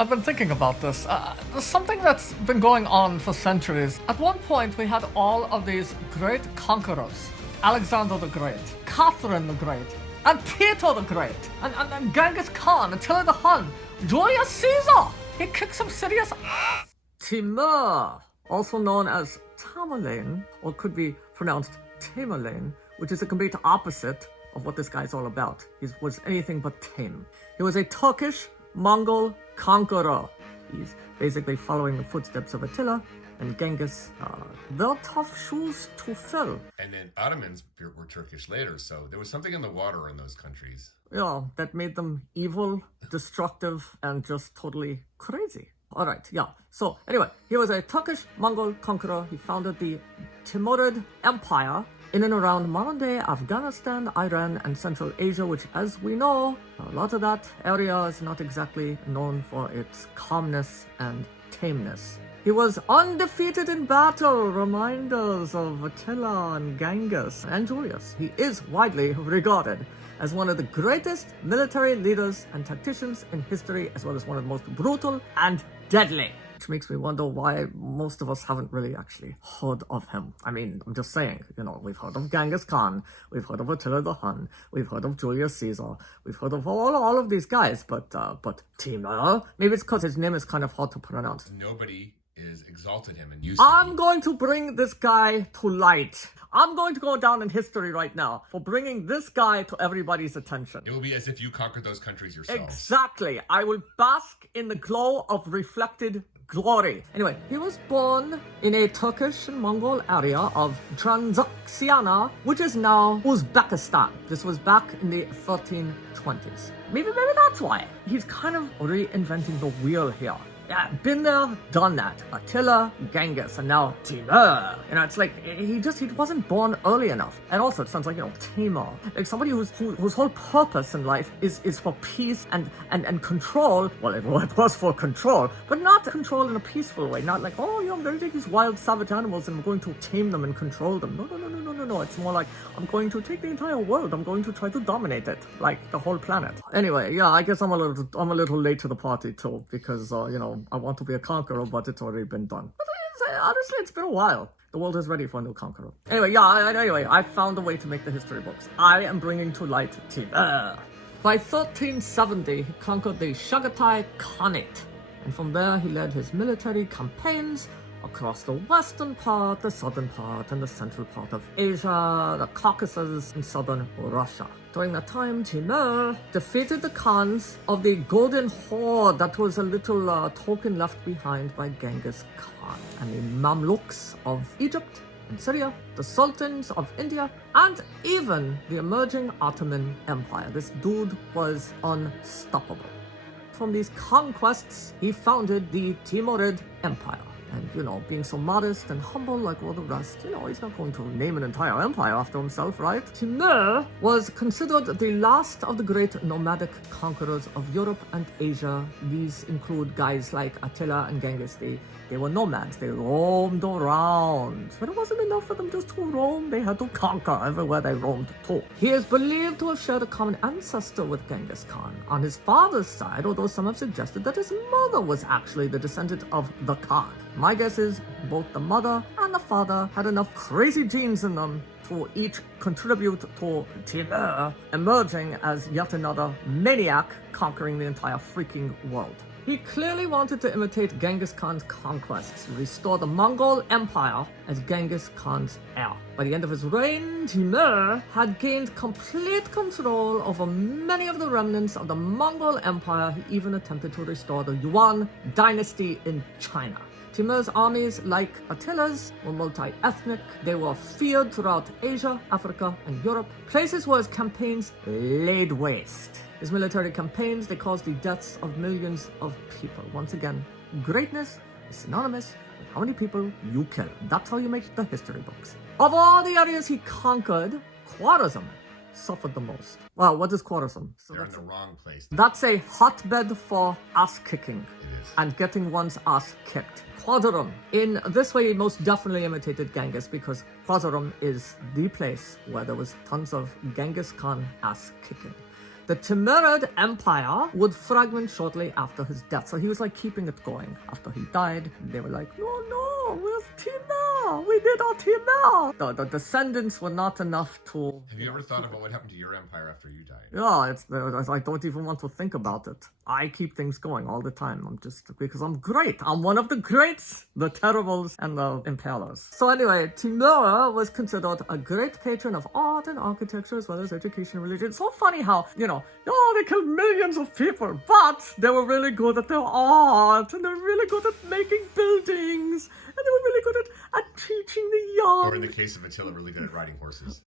I've been thinking about this. There's something that's been going on for centuries. At one point, we had all of these great conquerors. Alexander the Great, Catherine the Great, and Peter the Great, and Genghis Khan, Attila the Hun, Julius Caesar. He kicked some serious ass. Timur, also known as Tamerlane, or could be pronounced Tamerlane, which is the complete opposite of what this guy's all about. He was anything but tame. He was a Turkish Mongol conqueror. He's basically following the footsteps of Attila and Genghis. They're tough shoes to fill. And then Ottomans were Turkish later, so there was something in the water in those countries. Yeah, that made them evil, destructive, and just totally crazy. Alright, yeah. So, anyway, he was a Turkish Mongol conqueror. He founded the Timurid Empire in and around modern-day Afghanistan, Iran, and Central Asia, which, as we know, a lot of that area is not exactly known for its calmness and tameness. He was undefeated in battle, reminders of Attila and Genghis and Julius. He is widely regarded as one of the greatest military leaders and tacticians in history, as well as one of the most brutal and deadly. Which makes me wonder why most of us haven't really actually heard of him. I mean, I'm just saying, we've heard of Genghis Khan, we've heard of Attila the Hun, we've heard of Julius Caesar, we've heard of all of these guys, but Timur, maybe it's because his name is kind of hard to pronounce. Nobody is exalted him and used I'm going to bring this guy to light. I'm going to go down in history right now for bringing this guy to everybody's attention. It will be as if you conquered those countries yourself. Exactly. I will bask in the glow of reflected glory. Anyway, he was born in a Turkish and Mongol area of Transoxiana, which is now Uzbekistan. This was back in the 1320s. Maybe that's why. He's kind of reinventing the wheel here. Yeah, been there, done that. Attila, Genghis, and now Timur. It's like, he wasn't born early enough. And also, it sounds like, Timur. Like somebody whose whole purpose in life is for peace and control. Well, it was for control, but not control in a peaceful way. Not like, I'm going to take these wild, savage animals and I'm going to tame them and control them. No. It's more like, I'm going to take the entire world. I'm going to try to dominate it, like the whole planet. Anyway, yeah, I guess I'm a little late to the party too, because, I want to be a conqueror, but it's already been done. But honestly, it's been a while. The world is ready for a new conqueror. Anyway, I found a way to make the history books. I am bringing to light Timur. By 1370, he conquered the Chagatai Khanate, and from there he led his military campaigns across the western part, the southern part, and the central part of Asia, the Caucasus, and southern Russia. During that time, Timur defeated the Khans of the Golden Horde, that was a little token left behind by Genghis Khan, and the Mamluks of Egypt and Syria, the Sultans of India, and even the emerging Ottoman Empire. This dude was unstoppable. From these conquests, he founded the Timurid Empire. And, being so modest and humble like all the rest, he's not going to name an entire empire after himself, right? Timur was considered the last of the great nomadic conquerors of Europe and Asia. These include guys like Attila and Genghis. They were nomads. They roamed around. But it wasn't enough for them just to roam. They had to conquer everywhere they roamed to. He is believed to have shared a common ancestor with Genghis Khan on his father's side, although some have suggested that his mother was actually the descendant of the Khan. My guess is both the mother and the father had enough crazy genes in them to each contribute to Timur emerging as yet another maniac conquering the entire freaking world. He clearly wanted to imitate Genghis Khan's conquests and restore the Mongol Empire as Genghis Khan's heir. By the end of his reign, Timur had gained complete control over many of the remnants of the Mongol Empire. He even attempted to restore the Yuan dynasty in China. Timur's armies, like Attila's, were multi-ethnic. They were feared throughout Asia, Africa, and Europe, places where his campaigns laid waste. His military campaigns, they caused the deaths of millions of people. Once again, greatness is synonymous with how many people you kill. That's how you make the history books. Of all the areas he conquered, Khwarezm suffered the most. Well, what is Khwarezm? They're in the wrong place. That's a hotbed for ass-kicking It is. and getting one's ass kicked. Khwarezm, in this way, most definitely imitated Genghis, because Khwarezm is the place where there was tons of Genghis Khan ass kicking. The Timurid Empire would fragment shortly after his death. So he was like keeping it going. After he died, they were like, no, where's Timur? We did our Timur. The descendants were not enough to... Have you ever thought about what happened to your empire after you died? Yeah, I don't even want to think about it. I keep things going all the time. Because I'm great. I'm one of the greats, the terribles and the Impalers. So anyway, Timur was considered a great patron of art and architecture as well as education and religion. It's so funny how, they killed millions of people, but they were really good at their art, and they were really good at making buildings, and they were really good at teaching the young. Or in the case of Attila, really good at riding horses.